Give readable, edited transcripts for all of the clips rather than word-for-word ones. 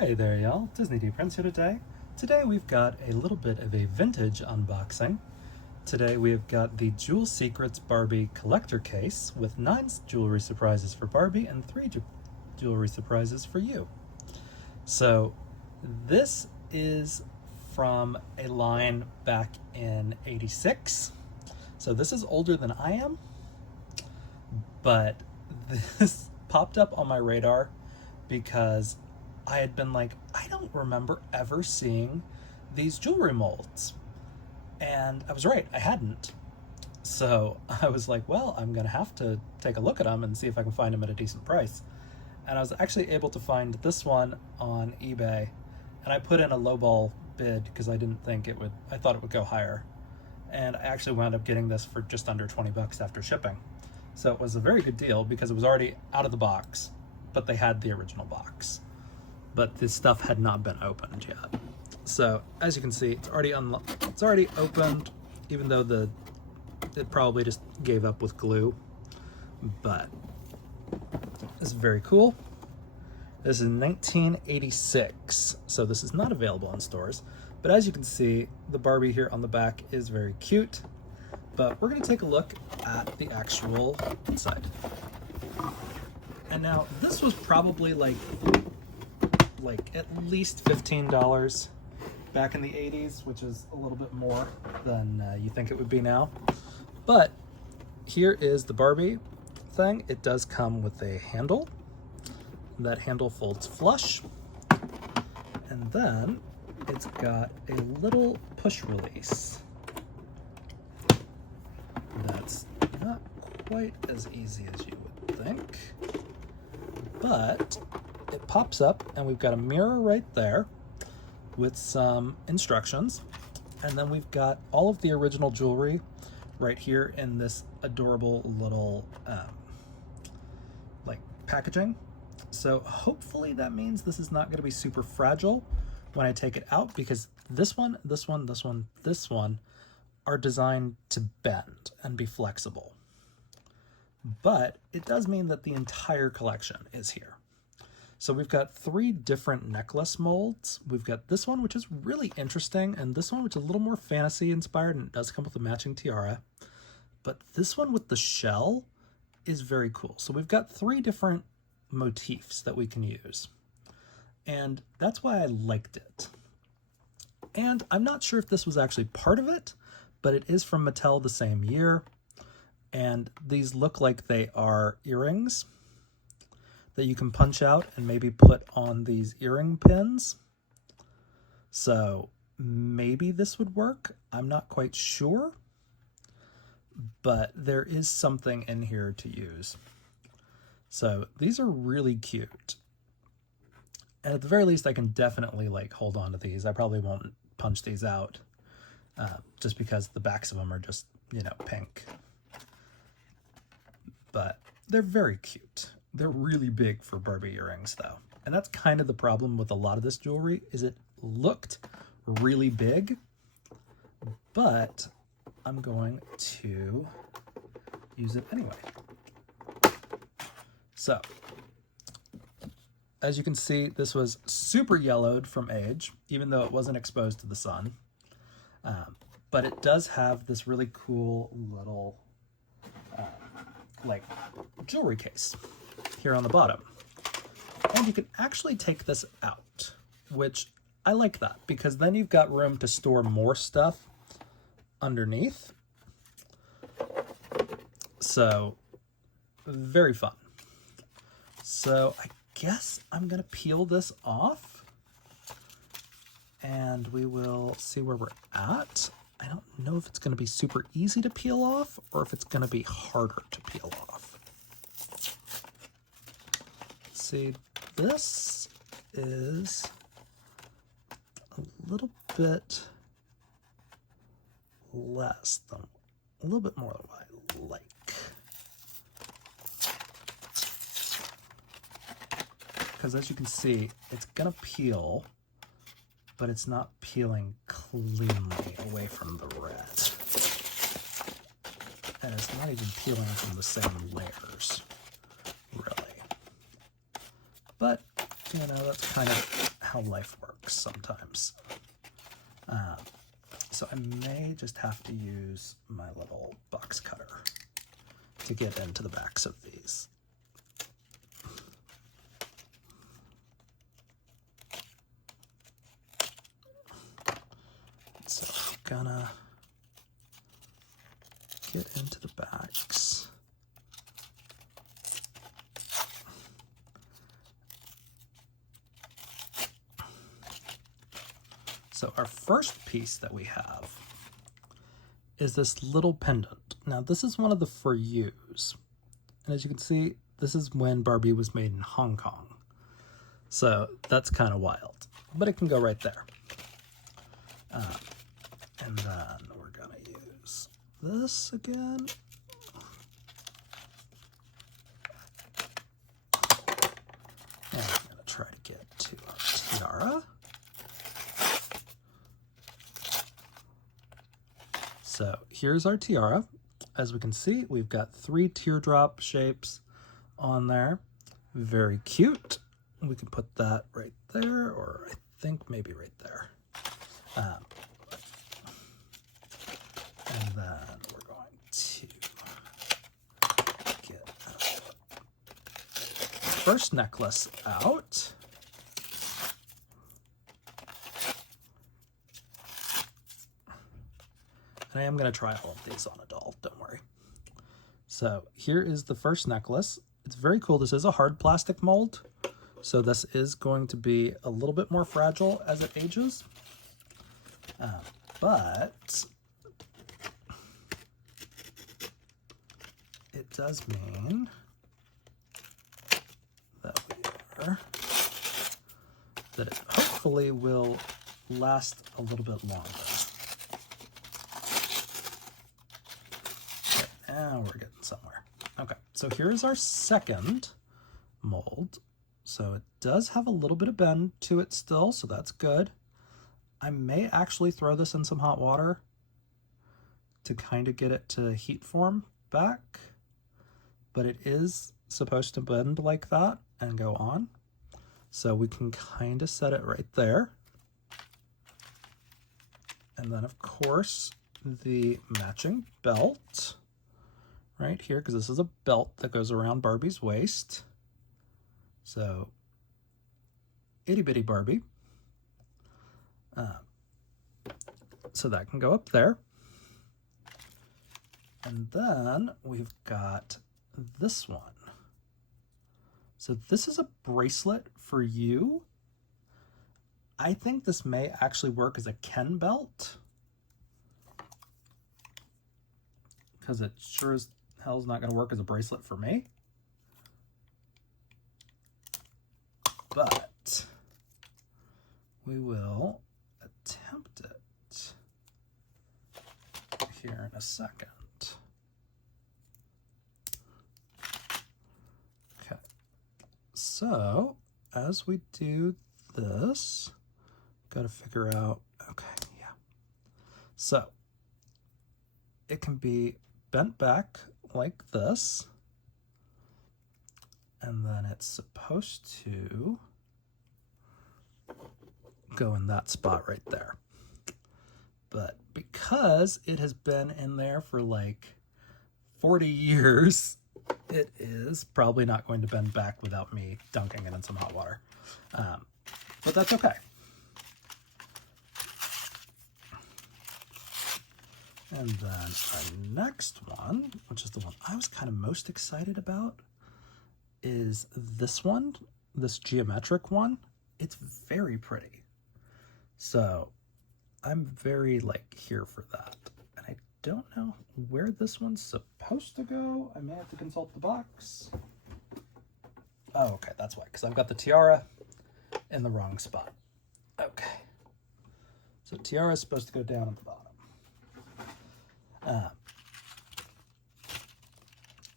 Hey there y'all, Disney D Prince here today. Today we've got a little bit of a vintage unboxing. Today we've got the Jewel Secrets Barbie collector case with 9 jewelry surprises for Barbie and 3 jewelry surprises for you. So this is from a line back in '86. So this is older than I am, but this popped up on my radar because I had been like, I don't remember ever seeing these jewelry molds. And I was right, I hadn't. So I was like, well, I'm gonna have to take a look at them and see if I can find them at a decent price. And I was actually able to find this one on eBay, and I put in a lowball bid because I didn't think it would, I thought it would go higher. And I actually wound up getting this for just under 20 bucks after shipping. So it was a very good deal because it was already out of the box, but they had the original box. But this stuff had not been opened yet. So as you can see, it's already opened, even though it probably just gave up with glue. But this is very cool. This is 1986, so this is not available in stores. But as you can see, the Barbie here on the back is very cute. But we're gonna take a look at the actual inside. And now this was probably like at least $15 back in the 80s, which is a little bit more than you think it would be now. But here is the Barbie thing. It does come with a handle. That handle folds flush. And then it's got a little push release. That's not quite as easy as you would think, but it pops up and we've got a mirror right there with some instructions, and then we've got all of the original jewelry right here in this adorable little like packaging. So hopefully that means this is not going to be super fragile when I take it out, because this one are designed to bend and be flexible. But it does mean that the entire collection is here. So we've got 3 different necklace molds. We've got this one, which is really interesting, and this one, which is a little more fantasy inspired, and it does come with a matching tiara. But this one with the shell is very cool. So we've got 3 different motifs that we can use. And that's why I liked it. And I'm not sure if this was actually part of it, but it is from Mattel the same year. And these look like they are earrings that you can punch out and maybe put on these earring pins. So maybe this would work. I'm not quite sure, but there is something in here to use. So these are really cute. And at the very least, I can definitely like hold on to these. I probably won't punch these out just because the backs of them are just, pink. But they're very cute. They're really big for Barbie earrings though. And that's kind of the problem with a lot of this jewelry, is it looked really big, but I'm going to use it anyway. So, as you can see, this was super yellowed from age, even though it wasn't exposed to the sun. But it does have this really cool little like jewelry case here on the bottom. And you can actually take this out, which I like that, because then you've got room to store more stuff underneath. So very fun. So I guess I'm gonna peel this off and we will see where we're at. I don't know if it's gonna be super easy to peel off or if it's gonna be harder to peel off. See, this is a little bit less than, a little bit more than what I like. Because as you can see, it's gonna peel, but it's not peeling cleanly away from the red. And it's not even peeling from the same layers, really. But, that's kind of how life works sometimes. So I may just have to use my little box cutter to get into the backs of these. So I'm gonna get into the backs. So our first piece that we have is this little pendant. Now this is one of the for yous. And as you can see, this is when Barbie was made in Hong Kong. So that's kind of wild, but it can go right there. And then we're gonna use this again. And I'm gonna try to get to our tiara. So here's our tiara. As we can see, we've got 3 teardrop shapes on there. Very cute. We can put that right there, or I think maybe right there. And then we're going to get our first necklace out. And I am going to try all of these on a doll, don't worry. So here is the first necklace. It's very cool. This is a hard plastic mold, so this is going to be a little bit more fragile as it ages. But it does mean that it hopefully will last a little bit longer. Now we're getting somewhere. Okay, so here's our second mold. So it does have a little bit of bend to it still, so that's good. I may actually throw this in some hot water to kind of get it to heat form back, but it is supposed to bend like that and go on. So we can kind of set it right there. And then of course the matching belt right here, because this is a belt that goes around Barbie's waist. So itty bitty Barbie. So that can go up there. And then we've got this one. So this is a bracelet for you. I think this may actually work as a Ken belt, because it sure as hell's not going to work as a bracelet for me. But we will attempt it here in a second. Okay, so as we do this, got to figure out, okay, yeah. So it can be bent back like this, and then it's supposed to go in that spot right there. But because it has been in there for like 40 years, it is probably not going to bend back without me dunking it in some hot water. But that's okay. And then our next one, which is the one I was kind of most excited about, is this one, this geometric one. It's very pretty. So I'm very like here for that. And I don't know where this one's supposed to go. I may have to consult the box. Oh, okay, that's why, because I've got the tiara in the wrong spot. Okay. So tiara is supposed to go down at the bottom.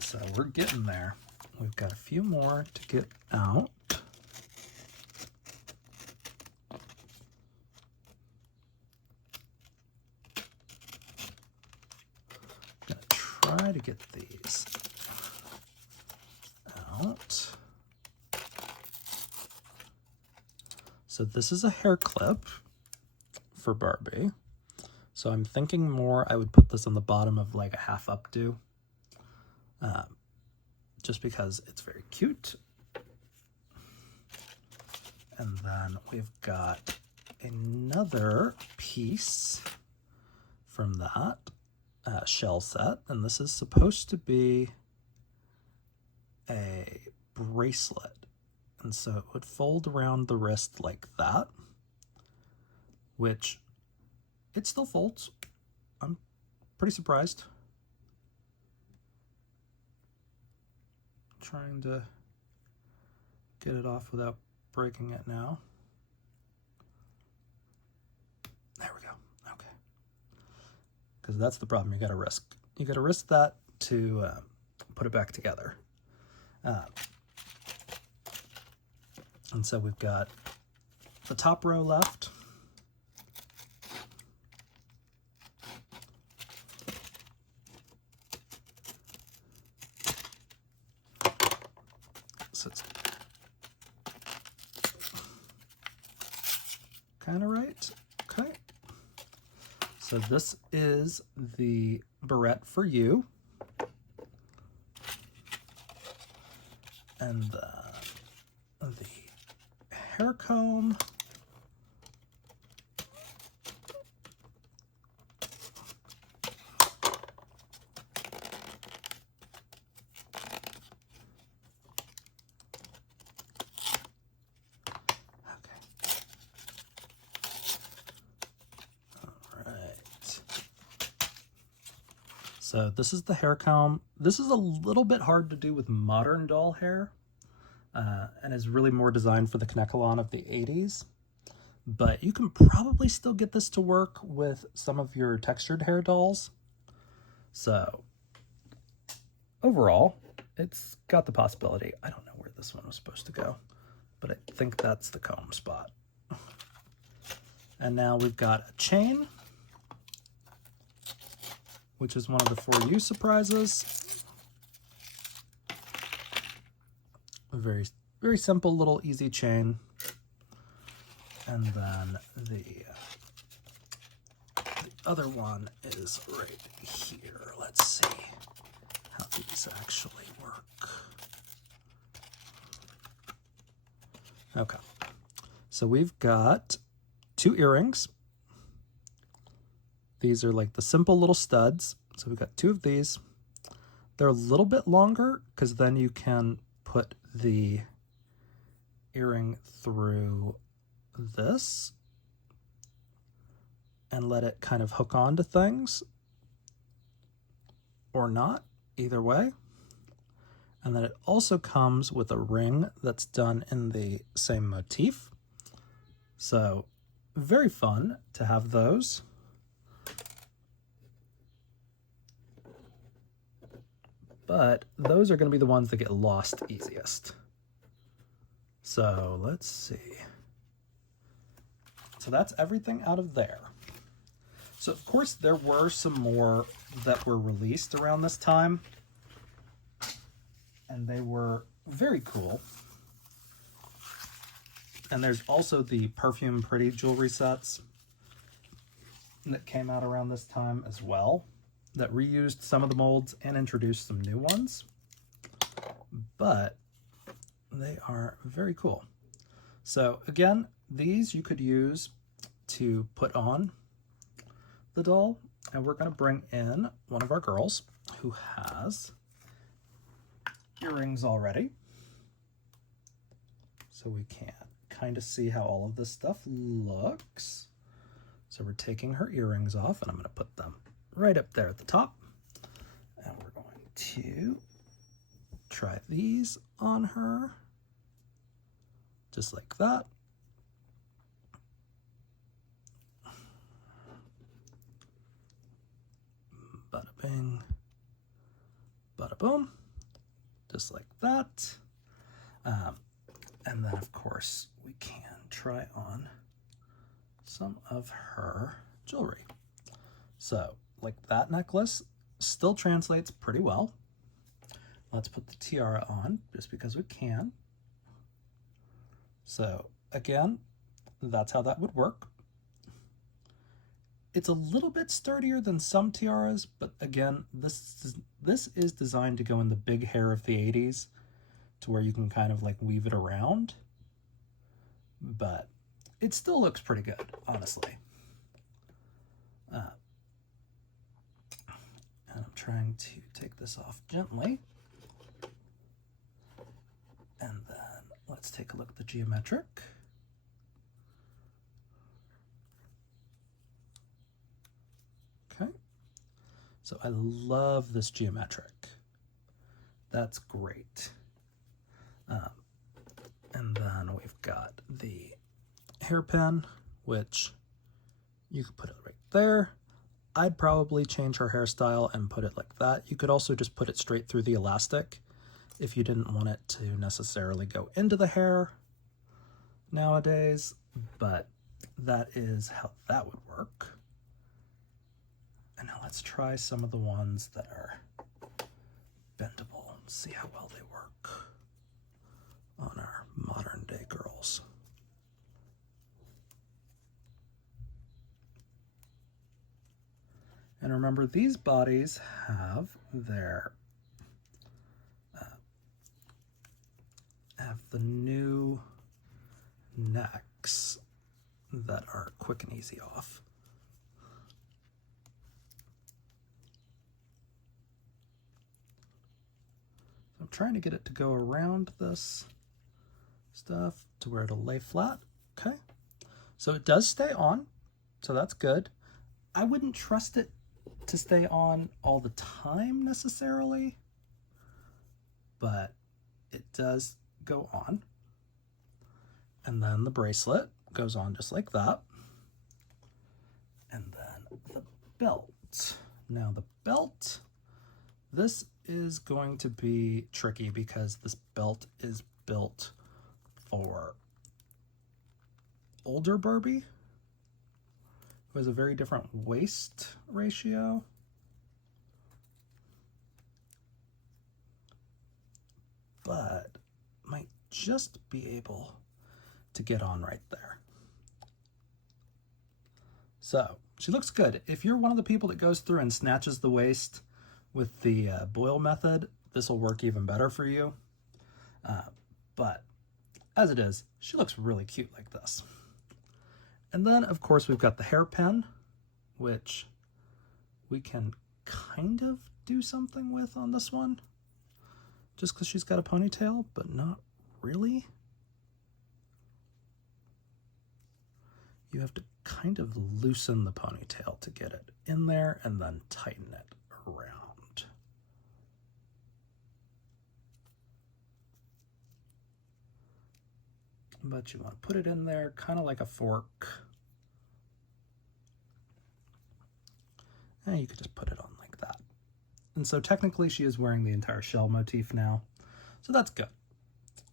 So we're getting there. We've got a few more to get out. I'm gonna try to get these out. So this is a hair clip for Barbie. So I'm thinking more I would put this on the bottom of like a half updo, just because it's very cute. And then we've got another piece from that shell set, and this is supposed to be a bracelet. And so it would fold around the wrist like that, which it still folds. I'm pretty surprised. Trying to get it off without breaking it now. There we go. Okay. Because that's the problem. You got to risk that to put it back together. And so we've got the top row left. So it's kind of right. Okay. So this is the barrette for you. And the hair comb. So this is the hair comb. This is a little bit hard to do with modern doll hair, and is really more designed for the Knekalon of the 80s. But you can probably still get this to work with some of your textured hair dolls. So overall, it's got the possibility. I don't know where this one was supposed to go, but I think that's the comb spot. And now we've got a chain, which is one of the For You surprises. A very, very simple little easy chain. And then the other one is right here. Let's see how these actually work. Okay, so we've got 2 earrings. These are like the simple little studs. So we've got 2 of these. They're a little bit longer because then you can put the earring through this and let it kind of hook onto things, or not, either way. And then it also comes with a ring that's done in the same motif. So very fun to have those. But those are going to be the ones that get lost easiest. So let's see. So that's everything out of there. So of course there were some more that were released around this time, and they were very cool. And there's also the Perfume Pretty jewelry sets that came out around this time as well, that reused some of the molds and introduced some new ones, but they are very cool. So again, these you could use to put on the doll, and we're going to bring in one of our girls who has earrings already, so we can kind of see how all of this stuff looks. So we're taking her earrings off, and I'm going to put them right up there at the top, and we're going to try these on her just like that. Bada bing, bada boom, just like that. And then of course we can try on some of her jewelry. So like that necklace still translates pretty well. Let's put the tiara on just because we can. So again, that's how that would work. It's a little bit sturdier than some tiaras, but again, this is designed to go in the big hair of the 80s to where you can kind of like weave it around. But it still looks pretty good, honestly. And I'm trying to take this off gently. And then let's take a look at the geometric. Okay. So I love this geometric. That's great. And then we've got the hairpin, which you could put it right there. I'd probably change her hairstyle and put it like that. You could also just put it straight through the elastic if you didn't want it to necessarily go into the hair nowadays, but that is how that would work. And now let's try some of the ones that are bendable and see how well they work on our modern day girls. And remember, these bodies have their the new necks that are quick and easy off. I'm trying to get it to go around this stuff to where it'll lay flat. Okay, so it does stay on, so that's good. I wouldn't trust it to stay on all the time necessarily, but it does go on. And then the bracelet goes on just like that. And then the belt. Now the belt, this is going to be tricky because this belt is built for older Barbie, who has a very different waist ratio. But might just be able to get on right there. So she looks good. If you're one of the people that goes through and snatches the waist with the Boyle method, this will work even better for you. But as it is, she looks really cute like this. And then, of course, we've got the hairpin, which we can kind of do something with on this one, just because she's got a ponytail, but not really. You have to kind of loosen the ponytail to get it in there and then tighten it around. But you want to put it in there kind of like a fork. And you could just put it on like that. And so technically she is wearing the entire shell motif now. So that's good.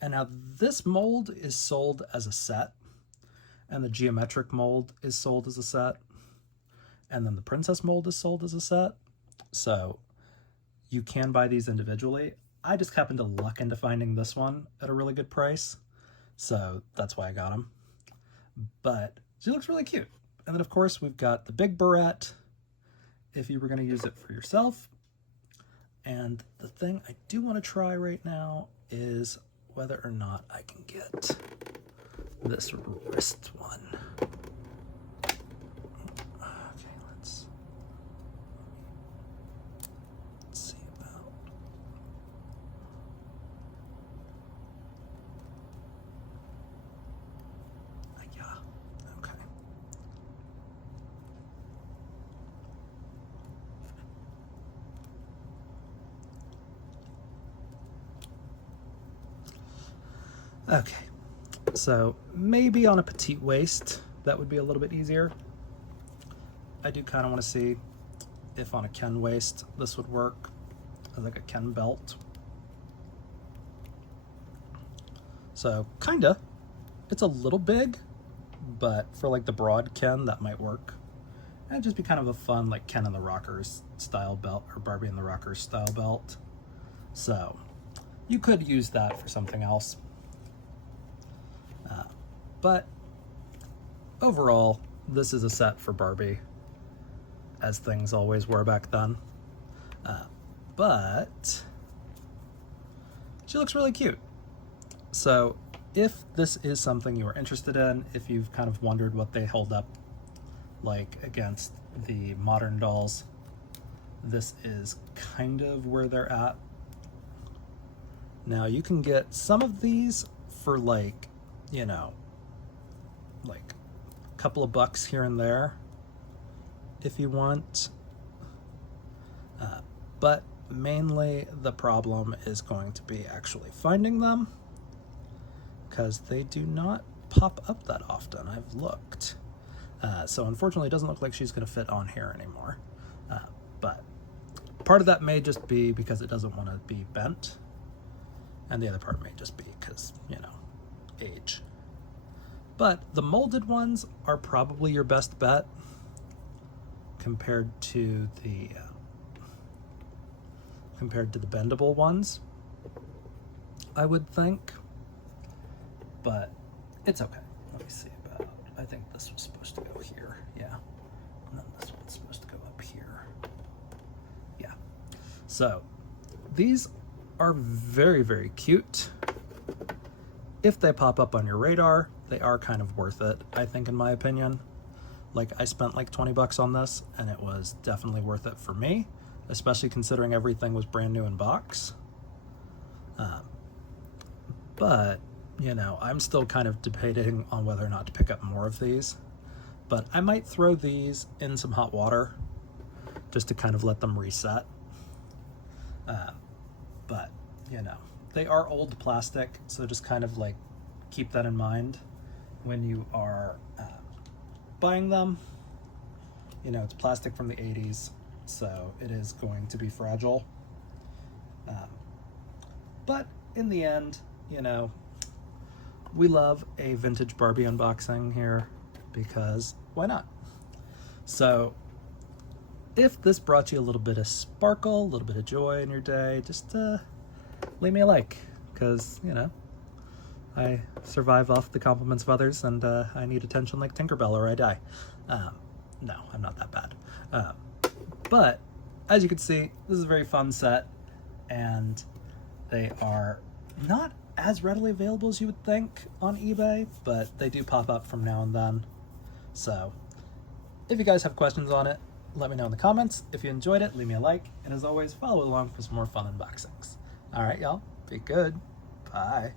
And now this mold is sold as a set. And the geometric mold is sold as a set. And then the princess mold is sold as a set. So you can buy these individually. I just happened to luck into finding this one at a really good price. So that's why I got them. But she looks really cute. And then of course we've got the big barrette if you were going to use it for yourself. And the thing I do want to try right now is whether or not I can get this wrist one. Okay, let's see about. Yeah, okay. Okay. So maybe on a petite waist, that would be a little bit easier. I do kind of want to see if on a Ken waist, this would work as like a Ken belt. So kinda, it's a little big, but for like the broad Ken, that might work. And it'd just be kind of a fun like Ken and the Rockers style belt or Barbie and the Rockers style belt. So you could use that for something else. But overall, this is a set for Barbie, as things always were back then. But she looks really cute. So if this is something you are interested in, if you've kind of wondered what they hold up like against the modern dolls, this is kind of where they're at. Now you can get some of these for like, you know, like a couple of bucks here and there if you want. But mainly the problem is going to be actually finding them, because they do not pop up that often. I've looked. So unfortunately it doesn't look like she's going to fit on here anymore. But part of that may just be because it doesn't want to be bent, and the other part may just be because, you know, age. But the molded ones are probably your best bet compared to the bendable ones, I would think. But it's okay. Let me see about, I think this was supposed to go here. Yeah. And then this one's supposed to go up here. Yeah. So these are very, very cute. If they pop up on your radar, they are kind of worth it, I think, in my opinion. Like, I spent like 20 bucks on this, and it was definitely worth it for me, especially considering everything was brand new in box. But, you know, I'm still kind of debating on whether or not to pick up more of these. But I might throw these in some hot water just to kind of let them reset. But, you know, they are old plastic, so just kind of like keep that in mind when you are buying them. You know, it's plastic from the 80s, so it is going to be fragile. But in the end, you know, we love a vintage Barbie unboxing here, because why not? So if this brought you a little bit of sparkle, a little bit of joy in your day, just leave me a like, because, you know, I survive off the compliments of others, and I need attention like Tinkerbell or I die. No, I'm not that bad. But as you can see, this is a very fun set, and they are not as readily available as you would think on eBay, but they do pop up from now and then. So if you guys have questions on it, let me know in the comments. If you enjoyed it, leave me a like, and as always, follow along for some more fun unboxings. All right, y'all, be good. Bye.